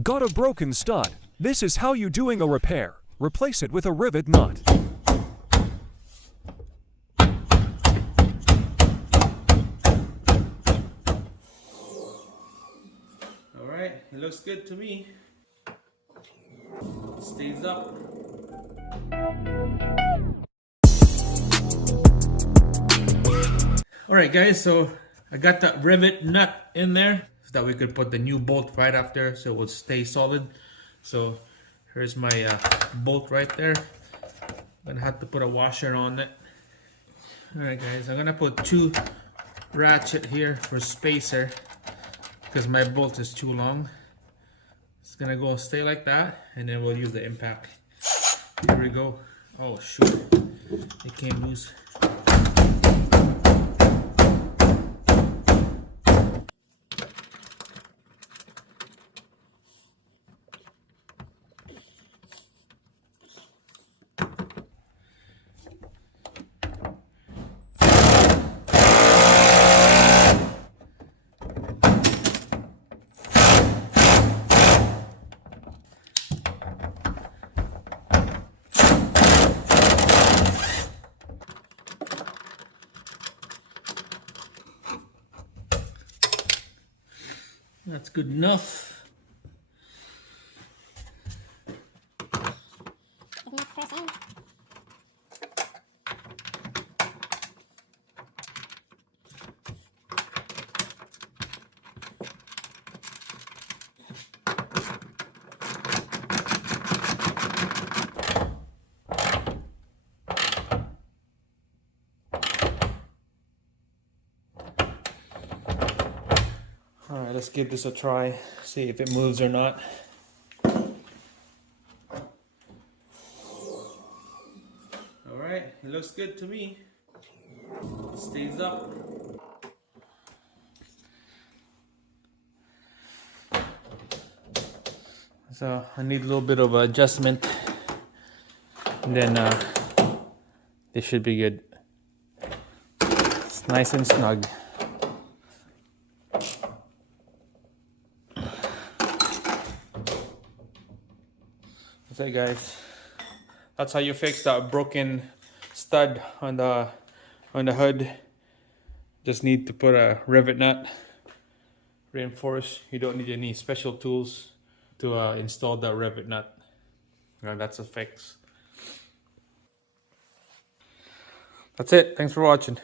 Got a broken stud? This is how you doing a repair. Replace it with a rivet nut. Alright, it looks good to me. Stays up. Alright guys, so I got that rivet nut in there so that we could put the new bolt right after so it will stay solid. So here's my bolt right there. I'm gonna have to put a washer on it. Alright guys, I'm gonna put 2 ratchet here for spacer because my bolt is too long. It's gonna go stay like that and then we'll use the impact. Here we go. Oh shoot, it came loose. That's good enough. Alright, let's give this a try, see if it moves or not. Alright, it looks good to me. It stays up. So I need a little bit of adjustment and then this should be good. It's nice and snug. Hey guys, that's how you fix that broken stud on the hood. Just need to put a rivet nut, reinforce. You don't need any special tools to install that rivet nut. That's a fix. That's it. Thanks for watching.